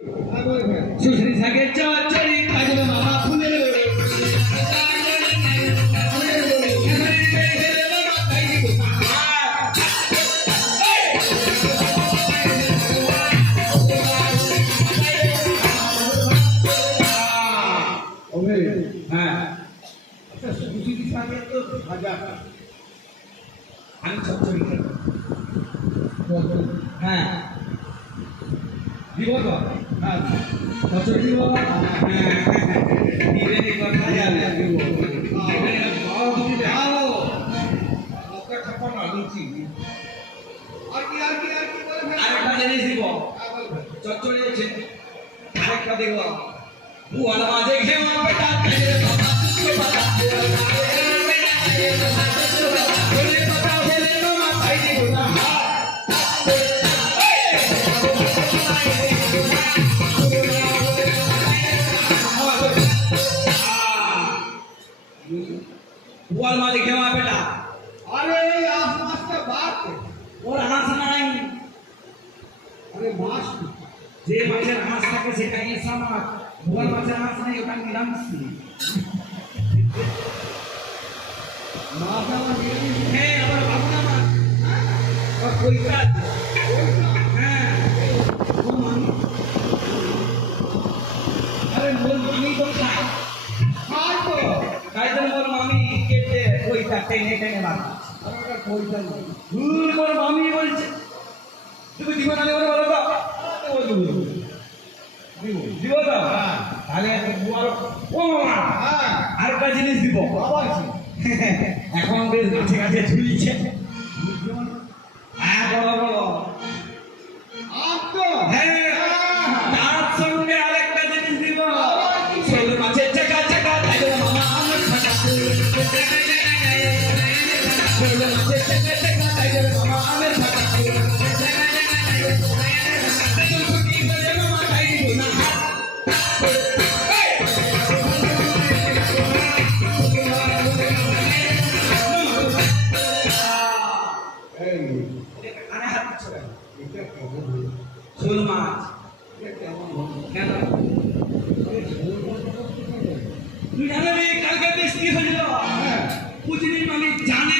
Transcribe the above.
সুশ্রী থাকে চচ্চড়ি কাজল মামা ফুলের ওড়ে হ্যাঁ আচ্ছা সুশ্রী থাকে তো ভাজা আমি চচ্চড়ি হ্যাঁ দিব তো হ্যাঁ চচ্চড়ি দিব দিবেনি কথা জানে দিব দিবেনি ভালো দিতে ভালো ওকে ঠাপা না লুচি আর কি বলে আরেকটা জিনিস দিব চচ্চড়ি আছে আরেকটা দিব বুয়ার মাঝে ঘেমা বেটা তেরে বাবা তুকে বাবা बुआल मालिक है वहाँ बेटा अरे आप मास का बात और अनाज नहीं अरे मास जे मासे अनाज खाके से कहीं sama बुआल मासे अनाज नहीं होता निराम सी मास का मेरी है और बाबू ना और कोई का हाँ वो मानी अरे बोल मानी तो क्या खाए तो कायदे मोर मामी केते कोई ता टेने टेने बात अरे कोई तो नहीं ভুল মোর মামি বলছে তুমি দিব না বলে বলো তো ও দিব দিব তো তাহলে বুয়ার ও হ্যাঁ আরেকটা জিনিস দিব বাবা জি এখন বেশ গাছে গাছে ঝুলিছে হ্যাঁ বলো বলো आप तो হ্যাঁ তার সঙ্গে আরেকটা জিনিস দিব শোল মাছের চাকা চাকা তাই মামা আমার ফাটা শোল মাছের চাকা চাকা তাই মামা আমার ফাটা শোল মাছ কেন তুই জানো রে কালকে বৃষ্টি হয়েছিল বুঝলি মানে জানে